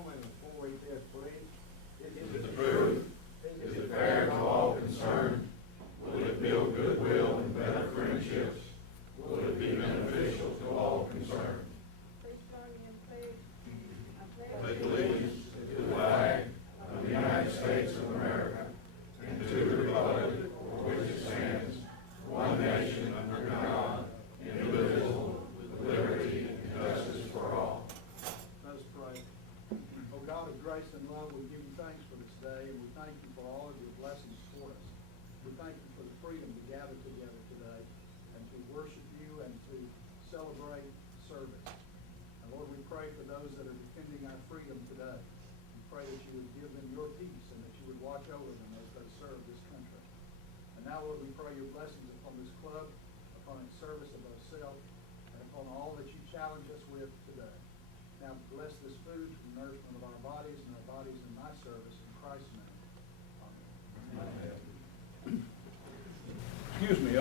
home and before we test, please. Is it true? Is it fair to all concerned? Will it build goodwill and better friendships? Will it be beneficial to all concerned? Please join me in please. I Pledge allegiance to the flag of the United States of America and to the republic for which it stands, one nation under God, indivisible, with liberty and justice for all. Let us pray. Oh God of grace and love, we give you thanks for this day, and we thank you for all of your blessings toward us. We thank you for the freedom to gather together today and to worship you and to celebrate service. And Lord, we pray for those that are defending our freedom today. We pray that you would give them your peace and that you would watch over them as they serve this country. And now, Lord, we pray your blessings upon this club, upon its service of ourselves, and upon all that you challenge us with today. Now bless this food for the nourishment of our bodies and our bodies in thy service. In Christ's name. Amen. Excuse me,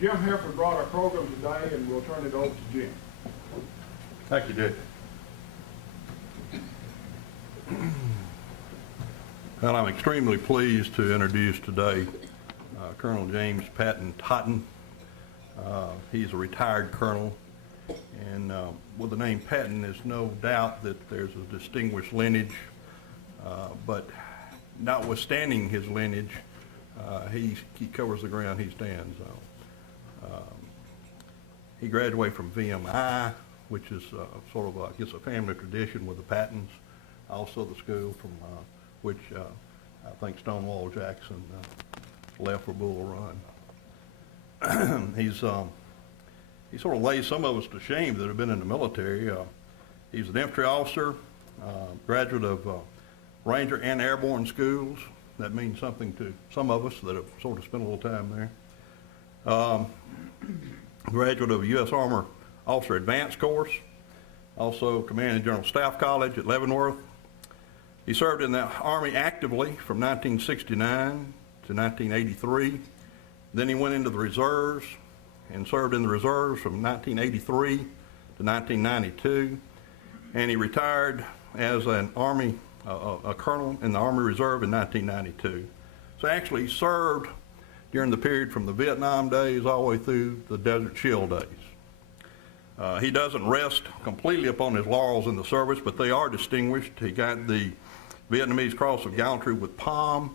Jim Heffer brought our program today, and we'll turn it over to Jim. Thank you, Dick. Well, I'm extremely pleased to introduce today Colonel James Patton Totten. He's a retired colonel, and with the name Patton, there's no doubt that there's a distinguished lineage, but notwithstanding his lineage, he covers the ground he stands on. He graduated from VMI, which is sort of, I guess, a family tradition with the Pattons. Also the school from which I think Stonewall Jackson left for Bull Run. He sort of lays some of us to shame that have been in the military. He's an infantry officer, graduate of Ranger and Airborne schools. That means something to some of us that have sort of spent a little time there. Graduate of a U.S. Armor Officer Advanced course, also Commanding General Staff College at Leavenworth. He served in the Army actively from 1969 to 1983. Then he went into the reserves and served in the reserves from 1983 to 1992. And he retired as an Army, a colonel in the Army Reserve in 1992. So actually he served during the period from the Vietnam days all the way through the Desert Shield days. He doesn't rest completely upon his laurels in the service, but they are distinguished. He got the Vietnamese Cross of Gallantry with Palm,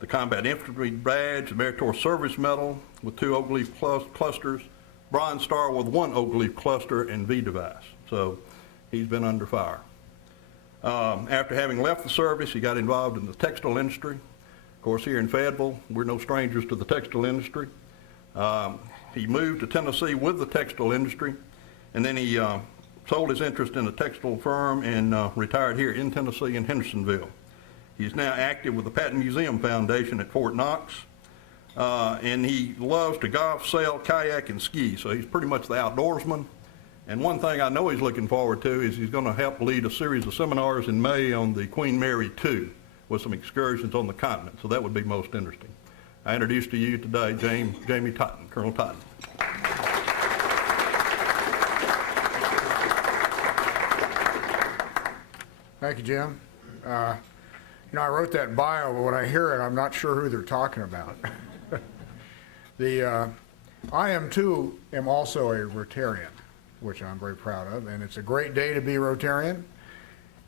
the Combat Infantry Badge, the Meritorious Service Medal with 2 oak leaf clusters, Bronze Star with 1 oak leaf cluster, and V device. So he's been under fire. After having left the service, he got involved in the textile industry. Of course, here in Fayetteville, we're no strangers to the textile industry. He moved to Tennessee with the textile industry, and then he sold his interest in a textile firm and retired here in Tennessee in Hendersonville. He's now active with the Patton Museum Foundation at Fort Knox, and he loves to golf, sail, kayak, and ski, so he's pretty much the outdoorsman. And one thing I know he's looking forward to is he's going to help lead a series of seminars in May on the Queen Mary II with some excursions on the continent, so that would be most interesting. I introduce to you today Jamie Totten, Colonel Totten. Thank you, Jim. I wrote that bio, but when I hear it, I'm not sure who they're talking about. I am also a Rotarian, which I'm very proud of, and it's a great day to be Rotarian.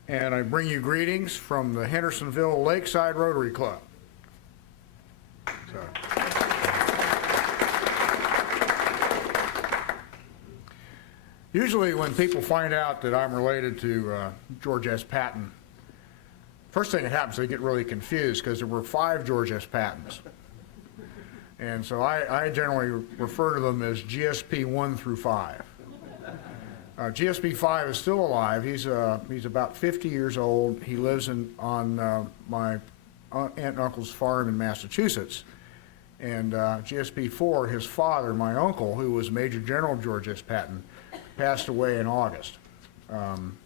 And I bring you greetings from the Hendersonville Lakeside Rotary Club. So. Usually when people find out that I'm related to George S. Patton, first thing that happens, they get really confused because there were 5 George S. Pattons. And so I generally refer to them as GSP 1 through 5. GSP 5 is still alive. He's about 50 years old. He lives on my aunt and uncle's farm in Massachusetts. And GSP 4, his father, my uncle, who was Major General George S. Patton, passed away in August. And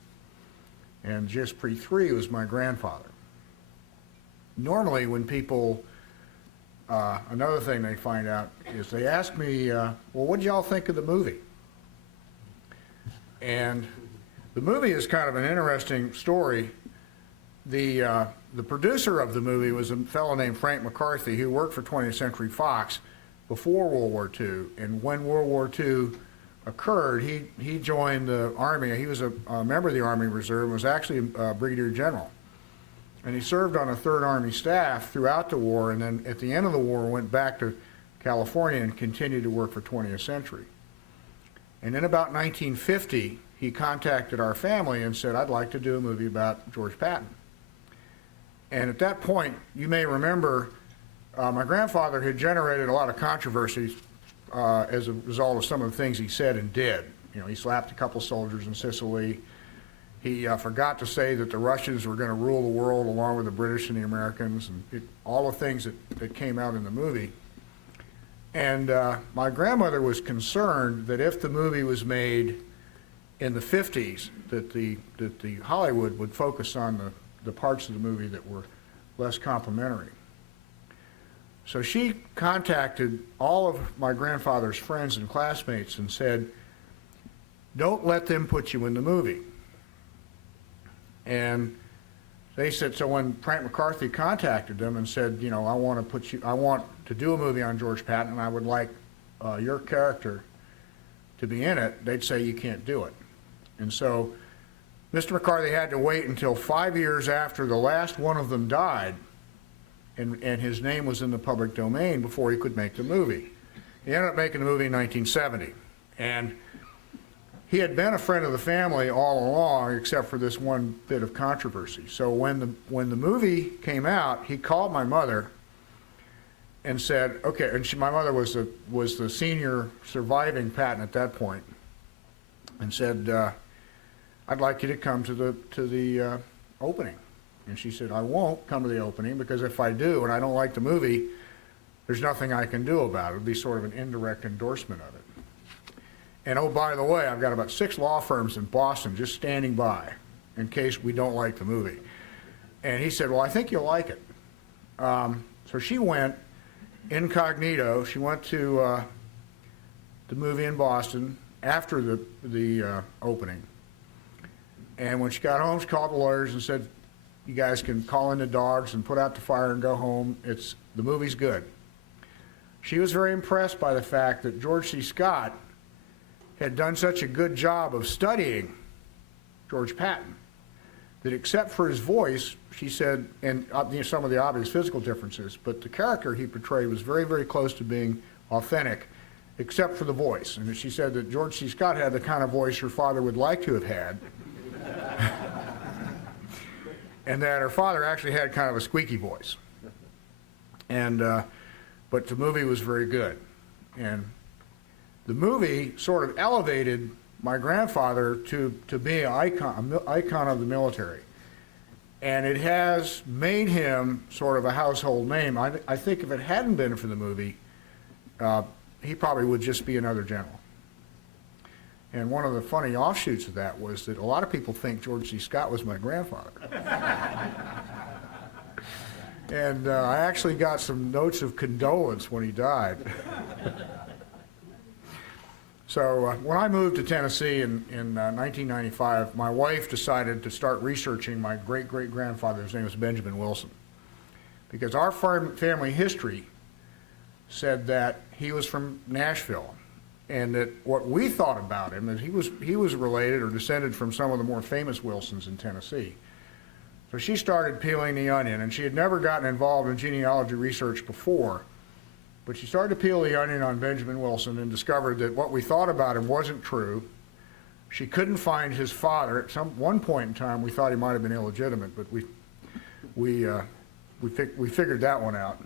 GSP 3 was my grandfather. Normally when people, another thing they find out is they ask me, well, what did y'all think of the movie? And the movie is kind of an interesting story The producer of the movie was a fellow named Frank McCarthy, who worked for 20th Century Fox before World War II. And when World War II occurred, he joined the Army. He was a member of the Army Reserve and was actually a brigadier general. And he served on a Third Army staff throughout the war, and then at the end of the war went back to California and continued to work for 20th Century. And in about 1950, he contacted our family and said, "I'd like to do a movie about George Patton." And at that point, you may remember, my grandfather had generated a lot of controversy as a result of some of the things he said and did. You know, he slapped a couple soldiers in Sicily. He forgot to say that the Russians were going to rule the world along with the British and the Americans, and all the things that came out in the movie. And my grandmother was concerned that if the movie was made in the 50s, that the Hollywood would focus on the parts of the movie that were less complimentary. So she contacted all of my grandfather's friends and classmates and said, "Don't let them put you in the movie." And they said, so when Frank McCarthy contacted them and said, you know, I want to do a movie on George Patton, and I would like your character to be in it, they'd say you can't do it. And so Mr. McCarthy had to wait until 5 years after the last one of them died, and his name was in the public domain before he could make the movie. He ended up making the movie in 1970. And he had been a friend of the family all along, except for this one bit of controversy. So when the movie came out, he called my mother and said, okay, and my mother was the senior surviving Patton at that point, and said, "I'd like you to come to the opening." And she said, "I won't come to the opening, because if I do and I don't like the movie, there's nothing I can do about it. It'll be sort of an indirect endorsement of it. And oh, by the way, I've got about 6 law firms in Boston just standing by in case we don't like the movie." And he said, "Well, I think you'll like it." So she went incognito. She went to the movie in Boston after the opening. And when she got home, she called the lawyers and said, "You guys can call in the dogs and put out the fire and go home. The movie's good." She was very impressed by the fact that George C. Scott had done such a good job of studying George Patton that, except for his voice, she said, and some of the obvious physical differences, but the character he portrayed was very, very close to being authentic, except for the voice. And she said that George C. Scott had the kind of voice her father would like to have had, and that her father actually had kind of a squeaky voice. And but the movie was very good. And the movie sort of elevated my grandfather to be an icon of the military. And it has made him sort of a household name. I think if it hadn't been for the movie, he probably would just be another general. And one of the funny offshoots of that was that a lot of people think George C. Scott was my grandfather. And I actually got some notes of condolence when he died. So when I moved to Tennessee in 1995, my wife decided to start researching my great-great-grandfather. His name was Benjamin Wilson. Because our family history said that he was from Nashville, and that what we thought about him is he was related or descended from some of the more famous Wilsons in Tennessee. So she started peeling the onion, and she had never gotten involved in genealogy research before, but she started to peel the onion on Benjamin Wilson and discovered that what we thought about him wasn't true. She couldn't find his father. At one point in time, we thought he might have been illegitimate, but we figured that one out.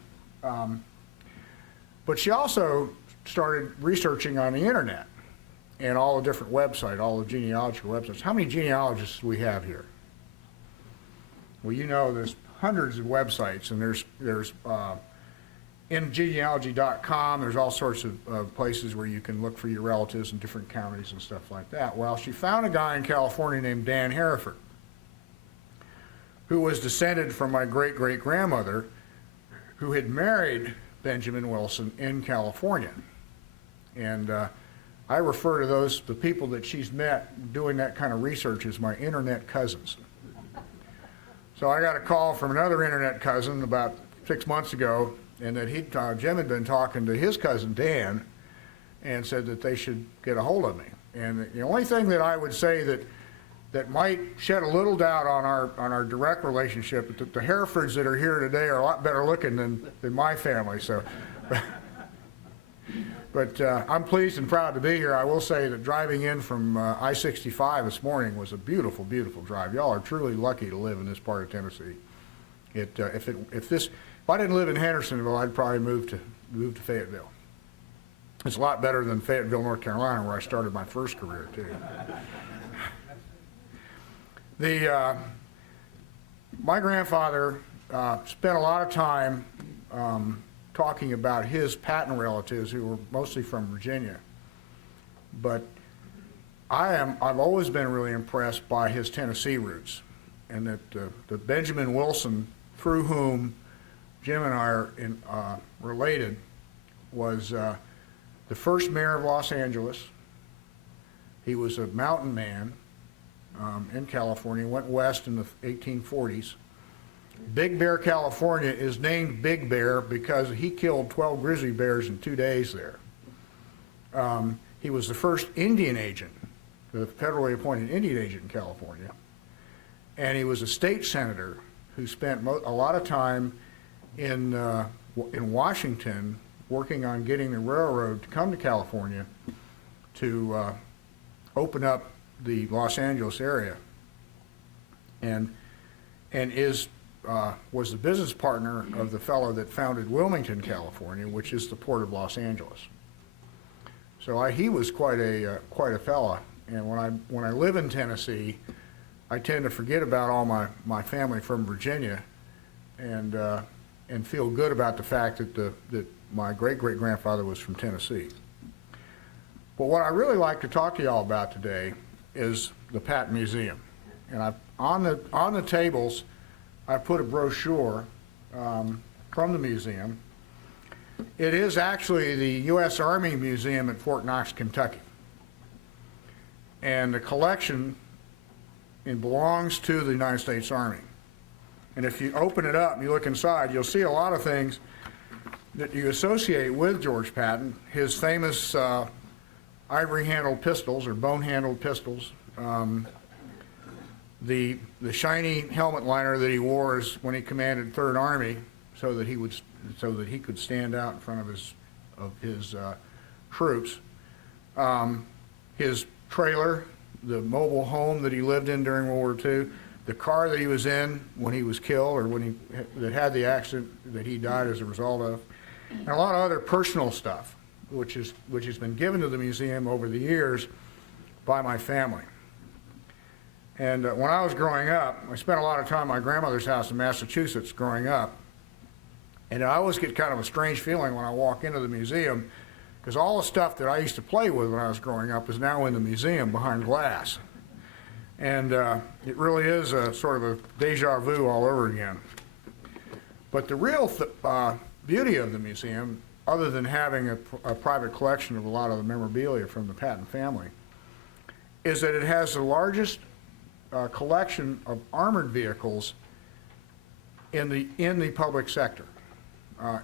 But she also started researching on the internet and all the different websites, all the genealogical websites. How many genealogists do we have here? Well, you know, there's hundreds of websites, and there's in genealogy.com, there's all sorts of places where you can look for your relatives in different counties and stuff like that. Well, she found a guy in California named Dan Hereford, who was descended from my great-great-grandmother, who had married Benjamin Wilson in California. And I refer to the people that she's met doing that kind of research as my internet cousins. So I got a call from another internet cousin about 6 months ago, and that Jim had been talking to his cousin Dan, and said that they should get a hold of me. And the only thing that I would say that might shed a little doubt on our direct relationship is that the Herefords that are here today are a lot better looking than my family. So, but I'm pleased and proud to be here. I will say that driving in from I-65 this morning was a beautiful, beautiful drive. Y'all are truly lucky to live in this part of Tennessee. If I didn't live in Hendersonville, I'd probably move to Fayetteville. It's a lot better than Fayetteville, North Carolina, where I started my first career too. My grandfather spent a lot of time talking about his Patton relatives, who were mostly from Virginia. But I've always been really impressed by his Tennessee roots, and that the Benjamin Wilson, through whom Jim and I are related, was the first mayor of Los Angeles. He was a mountain man in California, went west in the 1840s. Big Bear, California is named Big Bear because he killed 12 grizzly bears in 2 days there. He was the first Indian agent, the federally appointed Indian agent in California. And he was a state senator who spent a lot of time in Washington working on getting the railroad to come to California to open up the Los Angeles area, and was the business partner of the fellow that founded Wilmington, California, which is the port of Los Angeles. So he was quite a fella. And when I live in Tennessee, I tend to forget about all my family from Virginia, and feel good about the fact that my great-great-grandfather was from Tennessee. But what I really like to talk to y'all about today is the Patton Museum. And on the tables, I put a brochure from the museum. It is actually the U.S. Army Museum at Fort Knox, Kentucky. And the collection belongs to the United States Army. And if you open it up and you look inside, you'll see a lot of things that you associate with George Patton. His famous ivory-handled pistols or bone-handled pistols, the shiny helmet liner that he wore when he commanded Third Army, so that he could stand out in front of his troops. His trailer, the mobile home that he lived in during World War II, the car that he was in when he was killed, or that had the accident that he died as a result of, and a lot of other personal stuff, which has been given to the museum over the years by my family. And when I was growing up, I spent a lot of time at my grandmother's house in Massachusetts growing up, and I always get kind of a strange feeling when I walk into the museum, because all the stuff that I used to play with when I was growing up is now in the museum behind glass. And it really is a sort of a deja vu all over again. But the real beauty of the museum, other than having a private collection of a lot of the memorabilia from the Patton family, is that it has the largest collection of armored vehicles in the public sector.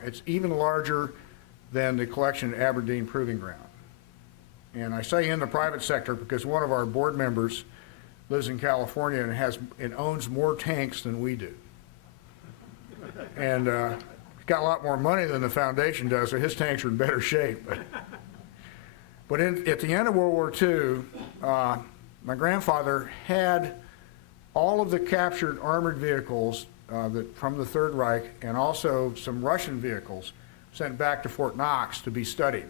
It's even larger than the collection at Aberdeen Proving Ground. And I say in the private sector because one of our board members lives in California and owns more tanks than we do. And he's got a lot more money than the foundation does, so his tanks are in better shape. But at the end of World War II, my grandfather had all of the captured armored vehicles from the Third Reich, and also some Russian vehicles sent back to Fort Knox to be studied.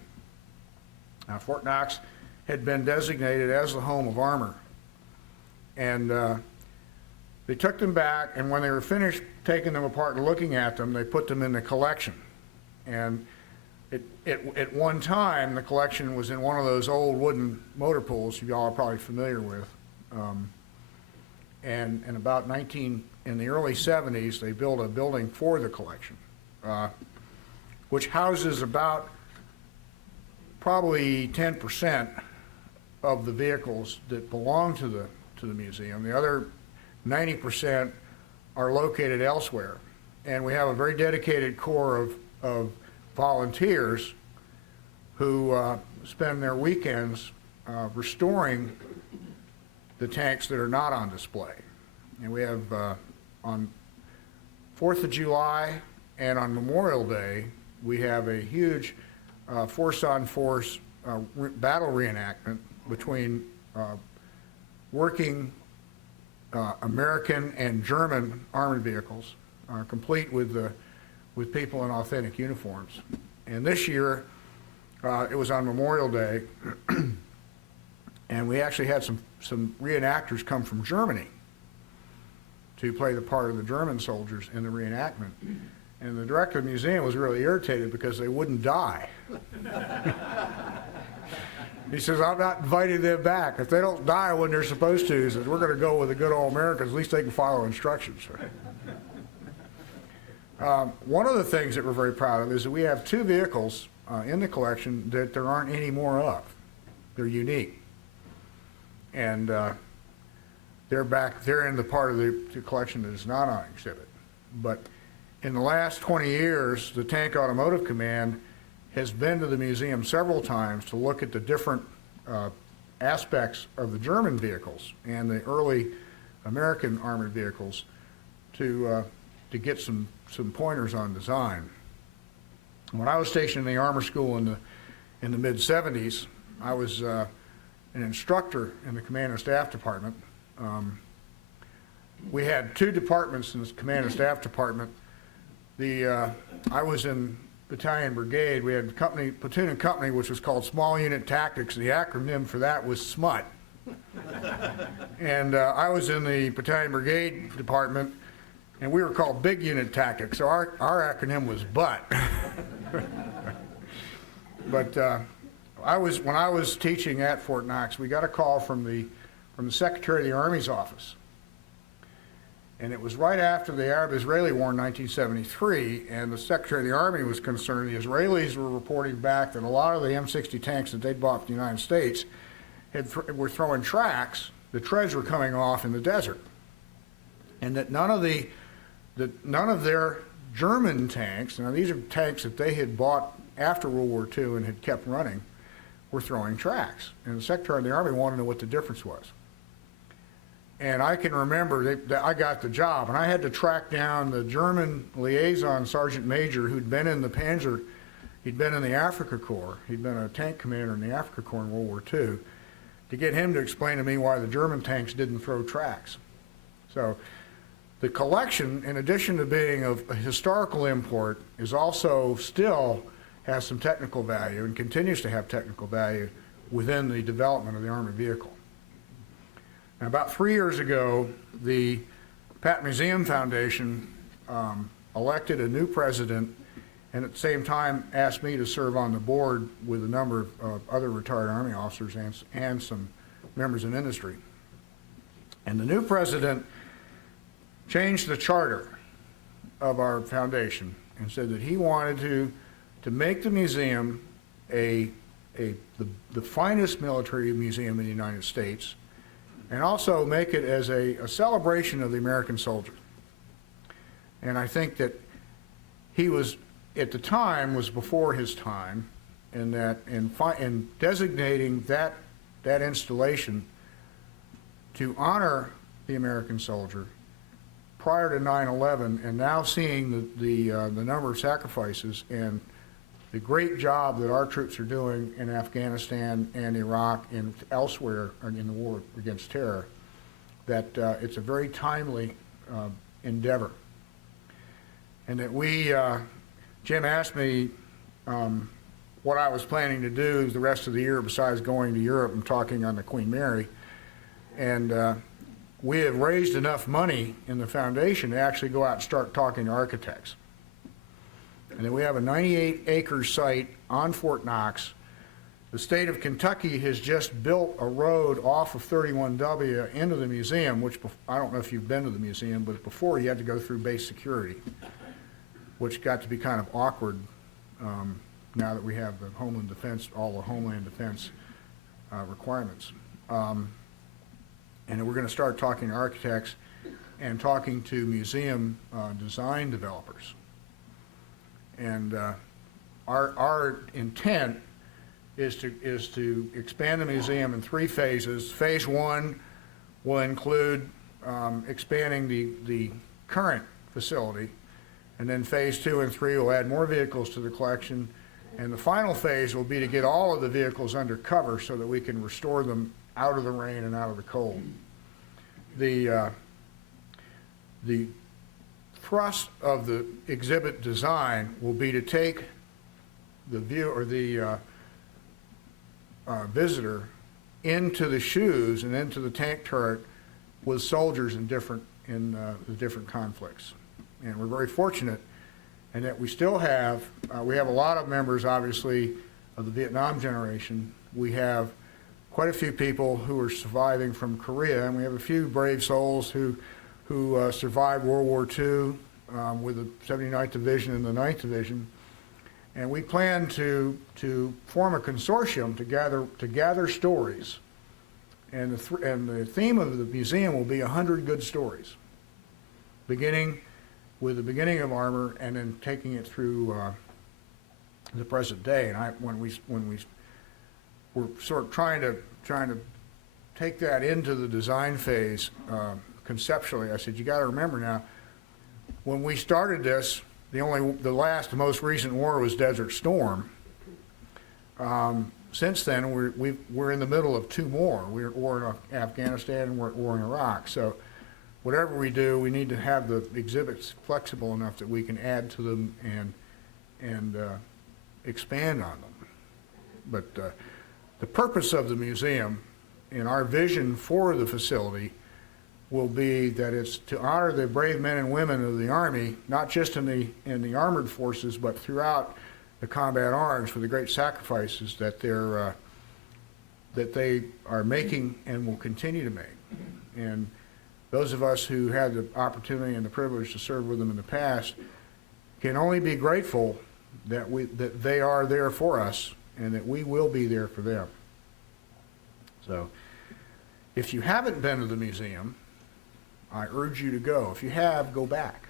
Now, Fort Knox had been designated as the home of armor. And they took them back, and when they were finished taking them apart and looking at them, they put them in the collection. And at one time, the collection was in one of those old wooden motor pools y'all are probably familiar with. And about in the early 70s, they built a building for the collection, which houses about probably 10% of the vehicles that belong to the museum. The other 90% are located elsewhere. And we have a very dedicated corps of volunteers who spend their weekends restoring the tanks that are not on display. And we have on 4th of July and on Memorial Day, we have a huge force-on-force battle reenactment between working American and German armored vehicles, complete with people in authentic uniforms. And this year, it was on Memorial Day, and we actually had some reenactors come from Germany to play the part of the German soldiers in the reenactment. And the director of the museum was really irritated because they wouldn't die. He says, I'm not inviting them back. If they don't die when they're supposed to, he says, we're going to go with the good old Americans. At least they can follow instructions. One of the things that we're very proud of is that we have 2 vehicles in the collection that there aren't any more of. They're unique. And they're in the part of the collection that is not on exhibit. But in the last 20 years, the Tank Automotive Command has been to the museum several times to look at the different aspects of the German vehicles and the early American armored vehicles to get some pointers on design. When I was stationed in the Armor School in the mid-70s, I was an instructor in the Command and Staff Department. We had 2 departments in the Command and Staff Department. I was in Battalion Brigade. We had platoon and company, which was called Small Unit Tactics. The acronym for that was SMUT. And I was in the Battalion Brigade Department, and we were called Big Unit Tactics. So our acronym was BUTT. But when I was teaching at Fort Knox, we got a call from the Secretary of the Army's office. And it was right after the Arab-Israeli War in 1973, and the Secretary of the Army was concerned. The Israelis were reporting back that a lot of the M60 tanks that they'd bought from the United States were throwing tracks. The treads were coming off in the desert, and that none of their German tanks, now these are tanks that they had bought after World War II and had kept running, were throwing tracks. And the Secretary of the Army wanted to know what the difference was. And I can remember that I got the job, and I had to track down the German liaison sergeant major who'd been in the Panzer, he'd been in the Africa Corps, he'd been a tank commander in the Africa Corps in World War II, to get him to explain to me why the German tanks didn't throw tracks. So the collection, in addition to being of a historical import, is also still has some technical value and continues to have technical value within the development of the armored vehicle. Now, about 3 years ago, the Patton Museum Foundation elected a new president, and at the same time asked me to serve on the board with a number of other retired Army officers and some members in industry. And the new president changed the charter of our foundation and said that he wanted to make the museum the finest military museum in the United States, and also make it as a celebration of the American soldier. And I think that he was, at the time, was before his time, in that in designating that installation to honor the American soldier prior to 9/11, and now seeing the number of sacrifices and the great job that our troops are doing in Afghanistan and Iraq and elsewhere in the war against terror, that it's a very timely endeavor. And that Jim asked me what I was planning to do the rest of the year besides going to Europe and talking on the Queen Mary. And we have raised enough money in the foundation to actually go out and start talking to architects. And then we have a 98-acre site on Fort Knox. The state of Kentucky has just built a road off of 31W into the museum, which I don't know if you've been to the museum, but before you had to go through base security, which got to be kind of awkward now that we have the Homeland Defense, all the Homeland Defense requirements. And we're going to start talking to architects. and talking to museum design developers. And our intent is to expand the museum in 3 phases. Phase 1 will include expanding the current facility, and then phase 2 and 3 will add more vehicles to the collection, and the final phase will be to get all of the vehicles under cover so that we can restore them out of the rain and out of the cold. The thrust of the exhibit design will be to take the view or the visitor into the shoes and into the tank turret with soldiers in the different conflicts. And we're very fortunate in that we still have, we have a lot of members, obviously, of the Vietnam generation. We have quite a few people who are surviving from Korea, and we have a few brave souls who survived World War II with the 79th Division and the 9th Division. And we plan to form a consortium to gather stories. And the theme of the museum will be 100 good stories, beginning with the beginning of armor and then taking it through the present day. And when we were sort of trying to take that into the design phase conceptually, I said, you got to remember now, when we started this, the most recent war was Desert Storm. Since then, we're in the middle of 2 more. We're at war in Afghanistan and we're at war in Iraq. So whatever we do, we need to have the exhibits flexible enough that we can add to them and expand on them. But the purpose of the museum and our vision for the facility will be that it's to honor the brave men and women of the Army, not just in the armored forces, but throughout the combat arms for the great sacrifices that they are making and will continue to make. And those of us who had the opportunity and the privilege to serve with them in the past can only be grateful that they are there for us and that we will be there for them. So if you haven't been to the museum, I urge you to go. If you have, go back.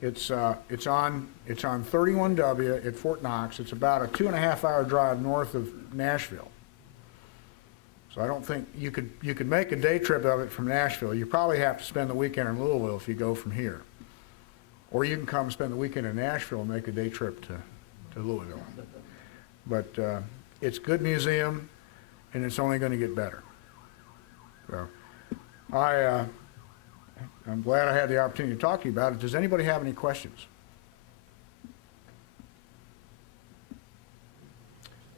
It's on 31W at Fort Knox. It's about a 2.5-hour drive north of Nashville. So I don't think you could make a day trip of it from Nashville. You probably have to spend the weekend in Louisville if you go from here. Or you can come spend the weekend in Nashville and make a day trip to Louisville. But it's a good museum, and it's only going to get better. So I'm glad I had the opportunity to talk to you about it. Does anybody have any questions?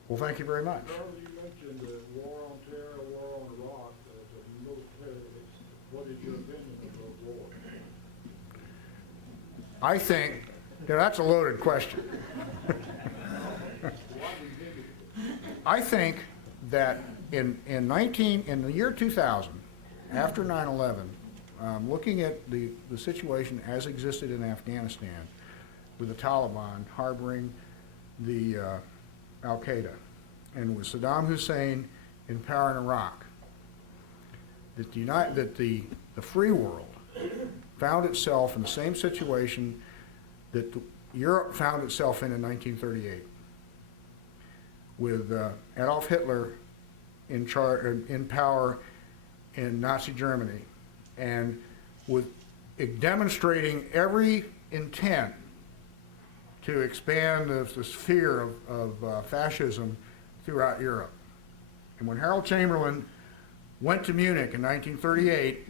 Well, thank you very much. Colonel, you mentioned the war on terror, war on Iraq, the military. What is your opinion of those wars? I think that's a loaded question. I think that in the year 2000, after 9/11, looking at the situation as existed in Afghanistan, with the Taliban harboring the Al-Qaeda, and with Saddam Hussein in power in Iraq, that the free world found itself in the same situation that Europe found itself in 1938, with Adolf Hitler in power in Nazi Germany, and with demonstrating every intent to expand the sphere of fascism throughout Europe. And when Harold Chamberlain went to Munich in 1938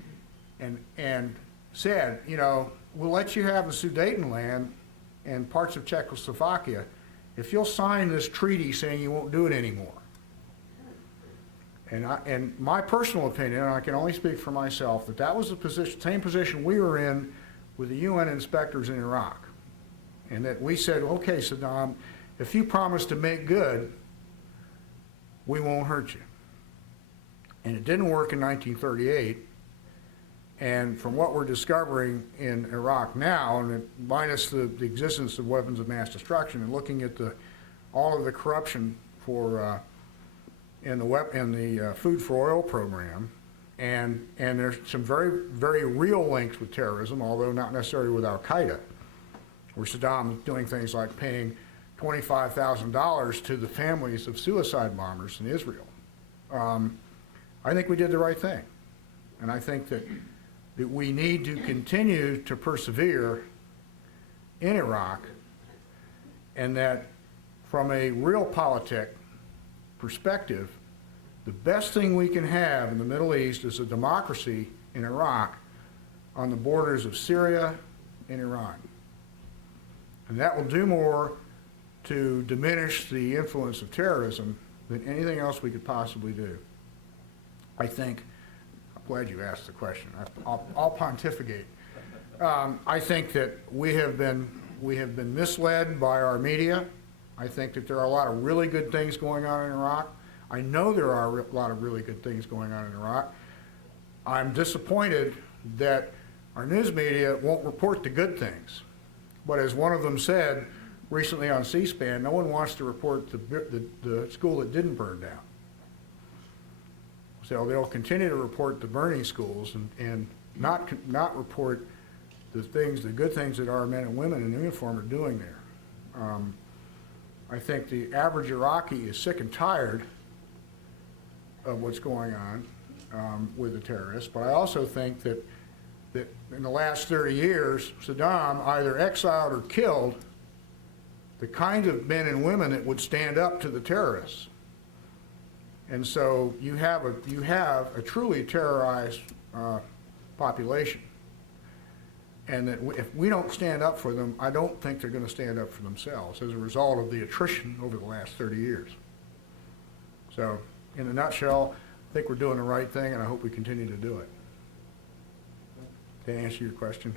and said, you know, we'll let you have the Sudetenland and parts of Czechoslovakia if you'll sign this treaty saying you won't do it anymore. And my personal opinion, and I can only speak for myself, that was the same position we were in with the UN inspectors in Iraq. And that we said, okay, Saddam, if you promise to make good, we won't hurt you. And it didn't work in 1938. And from what we're discovering in Iraq now, and minus the existence of weapons of mass destruction, and looking at all of the corruption in the food for oil program, And there's some very, very real links with terrorism, although not necessarily with Al-Qaeda, where Saddam is doing things like paying $25,000 to the families of suicide bombers in Israel. I think we did the right thing. And I think that we need to continue to persevere in Iraq, and that from a realpolitik perspective, the best thing we can have in the Middle East is a democracy in Iraq on the borders of Syria and Iran. And that will do more to diminish the influence of terrorism than anything else we could possibly do. I think, I'm glad you asked the question. I'll pontificate. I think that we have been misled by our media. I think that there are a lot of really good things going on in Iraq. I know there are a lot of really good things going on in Iraq. I'm disappointed that our news media won't report the good things. But as one of them said recently on C-SPAN, no one wants to report the school that didn't burn down. So they'll continue to report the burning schools and not report the good things that our men and women in uniform are doing there. I think the average Iraqi is sick and tired of what's going on with the terrorists, but I also think that in the last 30 years, Saddam either exiled or killed the kinds of men and women that would stand up to the terrorists. And so you have a truly terrorized population. And that if we don't stand up for them, I don't think they're going to stand up for themselves as a result of the attrition over the last 30 years. So, in a nutshell, I think we're doing the right thing, and I hope we continue to do it. To answer your question,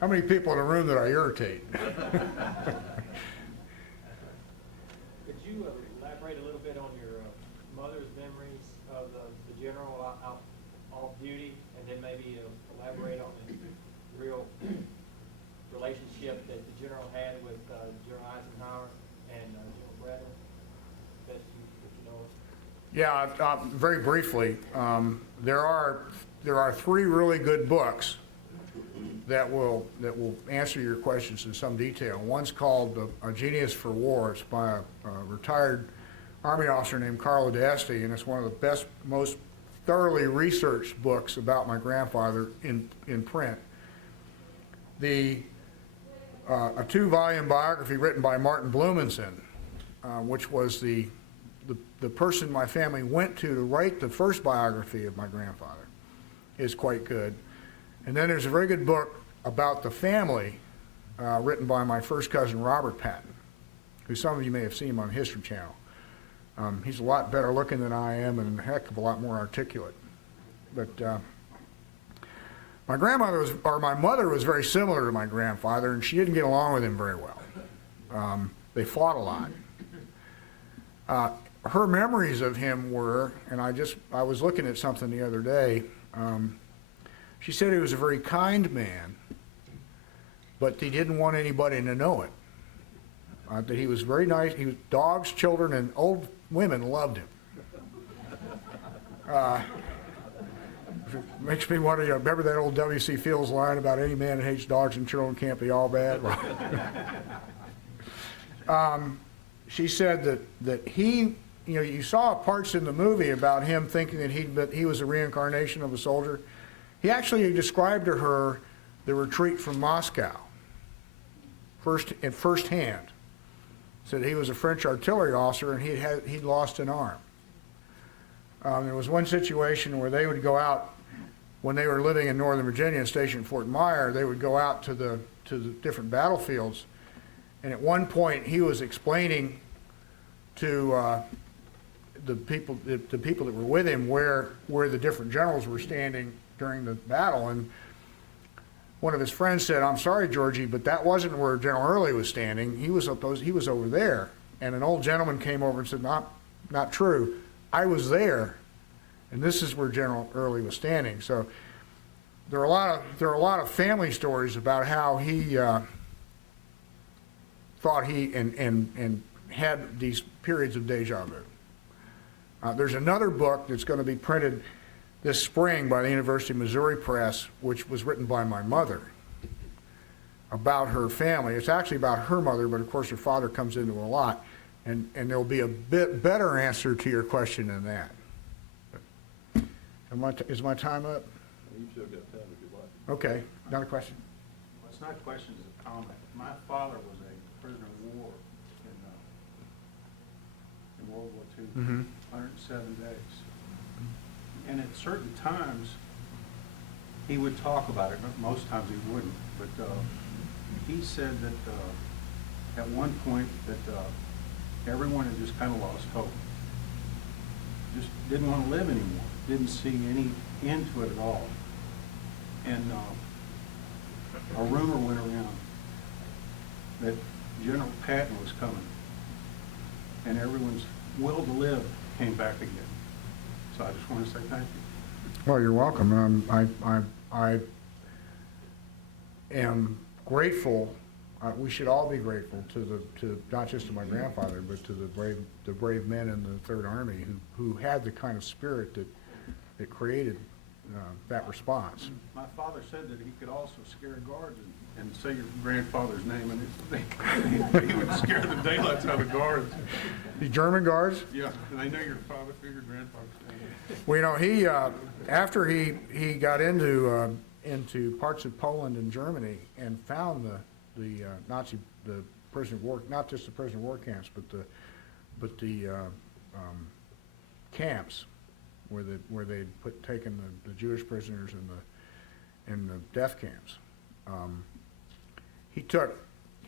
how many people in the room did I irritate? Could you elaborate a little bit on your mother's memories of the general off-duty, and then maybe elaborate on the real relationship that the general had with General Eisenhower and General Bradley, that you know of? Yeah, very briefly, there are 3 really good books that will answer your questions in some detail. One's called A Genius for War. It's by a retired Army officer named Carlo d'Este, and it's one of the best, most thoroughly researched books about my grandfather in print. A 2-volume biography written by Martin Blumenson, which was the person my family went to write the first biography of my grandfather, is quite good. And then there's a very good book about the family written by my first cousin, Robert Patton, who some of you may have seen him on History Channel. He's a lot better looking than I am and a heck of a lot more articulate. But my mother was very similar to my grandfather, and she didn't get along with him very well. They fought a lot. Her memories of him were, and I was looking at something the other day, she said he was a very kind man, but he didn't want anybody to know it. That he was very nice. Dogs, children, and old women loved him. Makes me wonder, remember that old W.C. Fields line about any man that hates dogs and children can't be all bad? She said that he, you saw parts in the movie about him thinking that he was a reincarnation of a soldier. He actually described to her the retreat from Moscow firsthand. Said he was a French artillery officer and he'd lost an arm. There was one situation where they would go out, when they were living in Northern Virginia and stationed at Fort Myer, they would go out to the different battlefields, and at one point he was explaining to the people that were with him where the different generals were standing during the battle, and one of his friends said, "I'm sorry, Georgie, but that wasn't where General Early was standing. He was over there." And an old gentleman came over and said, "Not true. I was there, and this is where General Early was standing." So there are a lot of family stories about how he thought he and had these periods of deja vu. There's another book that's going to be printed this spring by the University of Missouri Press, which was written by my mother about her family. It's actually about her mother, but of course her father comes into it a lot, and there'll be a bit better answer to your question than that. Is my time up? You still got time if you like. Okay, another question? Well, it's not a question, it's a comment. My father was a prisoner of war in World War II, Mm-hmm. 107 days. And at certain times, he would talk about it, but most times he wouldn't. But he said that at one point that everyone had just kind of lost hope. Just didn't want to live anymore. Didn't see any end to it at all. And a rumor went around that General Patton was coming, and everyone's will to live came back again. So I just want to say thank you. Well, you're welcome. I am grateful. We should all be grateful to not just to my grandfather, but to the brave men in the Third Army who had the kind of spirit that created that response. My father said that he could also scare guards and say your grandfather's name, and he would scare the daylights out of the guards. The German guards? Yeah, and they know your father, your grandfather's name. Well, you know, he after he got into parts of Poland and Germany and found the prisoner of war, not just the prisoner of war camps, but the camps where they'd taken the Jewish prisoners and the death camps.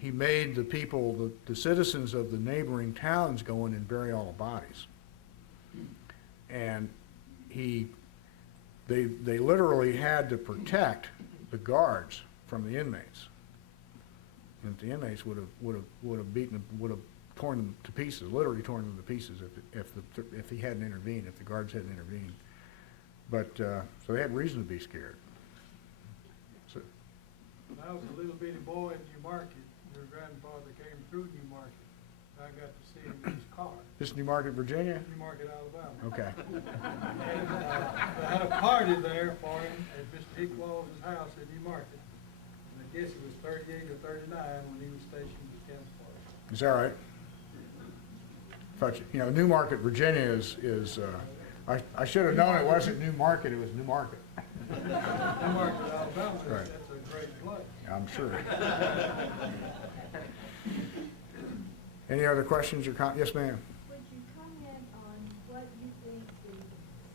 He made the people, the citizens of the neighboring towns go in and bury all the bodies. And they literally had to protect the guards from the inmates. And the inmates would have beaten, would have torn them to pieces, literally torn them to pieces if he hadn't intervened, if the guards hadn't intervened. But so they had reason to be scared. So, When I was a little bitty boy in Newmarket, your grandfather came through Newmarket. I got to see him in his car. this Newmarket, Virginia? Newmarket, Alabama. Okay. And they had a party there for him at Mr. Hickwall's house in Newmarket. And I guess he was 38 or 39 when he was stationed at Camp Forest. Is that right? But, you know, Newmarket, Virginia is I should have known it wasn't Newmarket, it was Newmarket. Newmarket, Alabama, Right. that's a great place. I'm sure. Any other questions or comments? Yes, ma'am. Would you comment on what you think the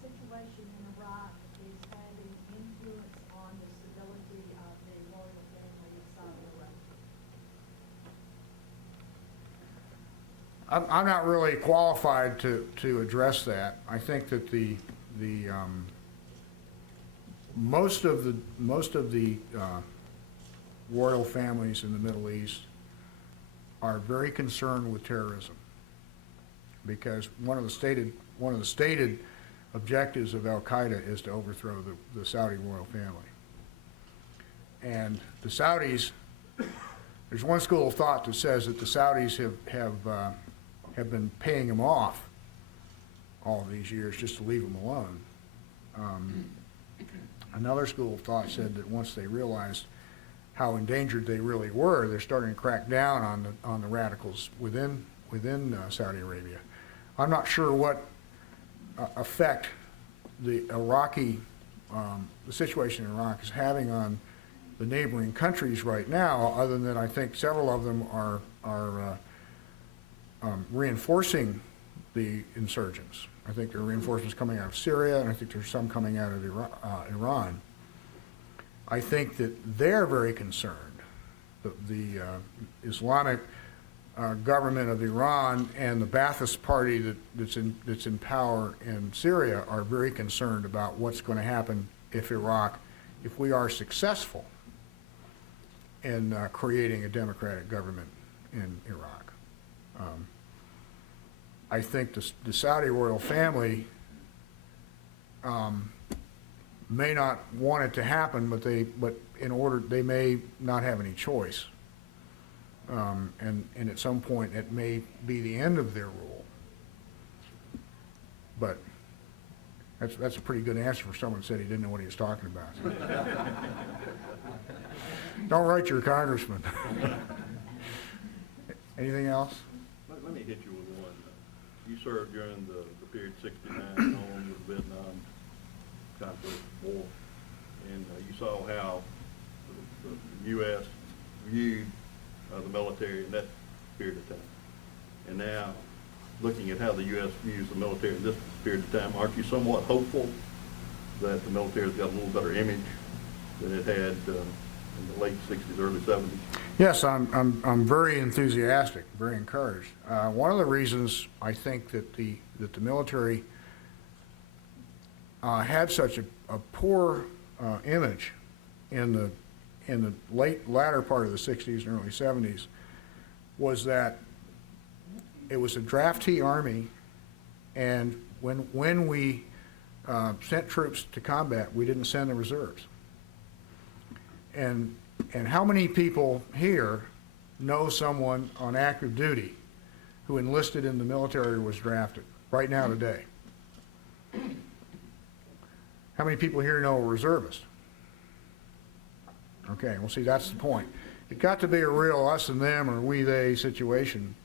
situation in Iraq is having influence on the stability of the royal family of Saudi Arabia? I'm not really qualified to address that. I think that the most of the royal families in the Middle East are very concerned with terrorism, because one of the stated objectives of Al Qaeda is to overthrow the Saudi royal family. And the Saudis, there's one school of thought that says that the Saudis have been paying them off all these years just to leave them alone. Another school of thought said that once they realized how endangered they really were, they're starting to crack down on the radicals within Saudi Arabia. I'm not sure what effect the situation in Iraq is having on the neighboring countries right now, other than I think several of them are reinforcing the insurgents. I think there are reinforcements coming out of Syria, and I think there's some coming out of Iran. I think that they're very concerned. The Islamic government of Iran and the Ba'athist party that's in power in Syria are very concerned about what's going to happen if we are successful in creating a democratic government in Iraq. I think the Saudi royal family may not want it to happen, but they may not have any choice. And at some point it may be the end of their rule. But That's a pretty good answer for someone who said he didn't know what he was talking about. Don't write your congressman. Anything else? Let me hit you with one. You served during the period 69 on with the Vietnam conflict war, and you saw how the U.S. viewed the military in that period of time. And now, looking at how the U.S. views the military in this period of time, aren't you somewhat hopeful that the military has got a little better image than it had in the late 60s, early 70s? Yes, I'm very enthusiastic, very encouraged. One of the reasons I think that the military had such a poor image in the latter part of the 60s and early 70s was that it was a draftee army, and when we sent troops to combat, we didn't send the reserves. And how many people here know someone on active duty who enlisted in the military or was drafted right now today? How many people here know a reservist? Okay, well, see, that's the point. It got to be a real us and them or we they situation.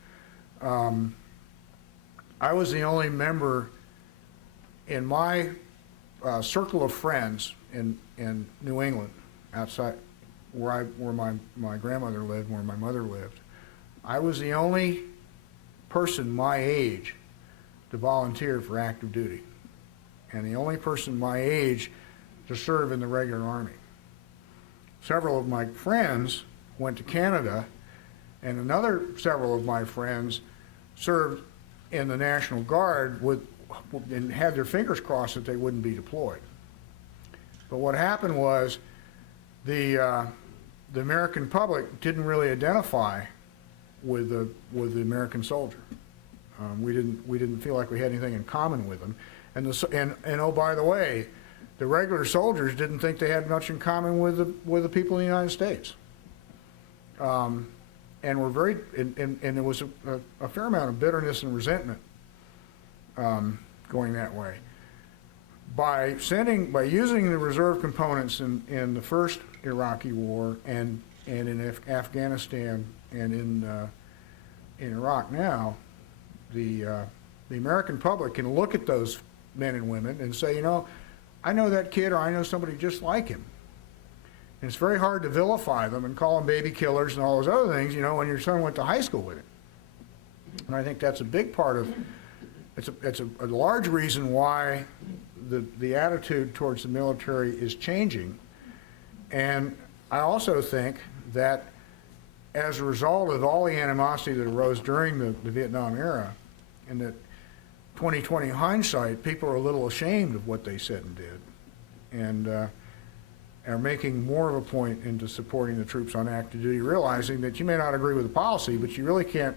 I was the only member in my circle of friends in New England, outside where my grandmother lived, where my mother lived. I was the only person my age to volunteer for active duty, and the only person my age to serve in the regular army. Several of my friends went to Canada, and another several of my friends served in the National Guard and had their fingers crossed that they wouldn't be deployed. But what happened was the American public didn't really identify with the American soldier. We didn't feel like we had anything in common with them, and oh, by the way, the regular soldiers didn't think they had much in common with the people in the United States. And we're very, and there was a fair amount of bitterness and resentment going that way. By using the reserve components in the first Iraqi war and in Afghanistan and in Iraq now, the American public can look at those men and women and say, you know, I know that kid, or I know somebody just like him. And it's very hard to vilify them and call them baby killers and all those other things, you know, when your son went to high school with him. And I think that's a big part of, it's a large reason why the attitude towards the military is changing. And I also think that as a result of all the animosity that arose during the Vietnam era, and that 20/20 hindsight, people are a little ashamed of what they said and did, and are making more of a point into supporting the troops on active duty, realizing that you may not agree with the policy, but you really can't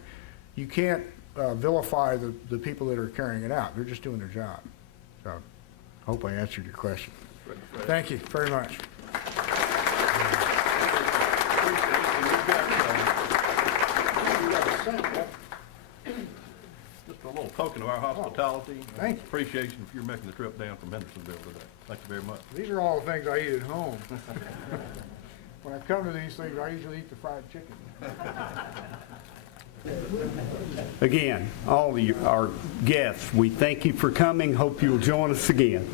vilify the people that are carrying it out. They're just doing their job. So I hope I answered your question. Thank you very much. Just a little token of our hospitality. Thank you. Appreciation for you making the trip down from Hendersonville today. Thank you very much. These are all the things I eat at home. When I come to these things, I usually eat the fried chicken. Again, all of our guests, we thank you for coming. Hope you'll join us again.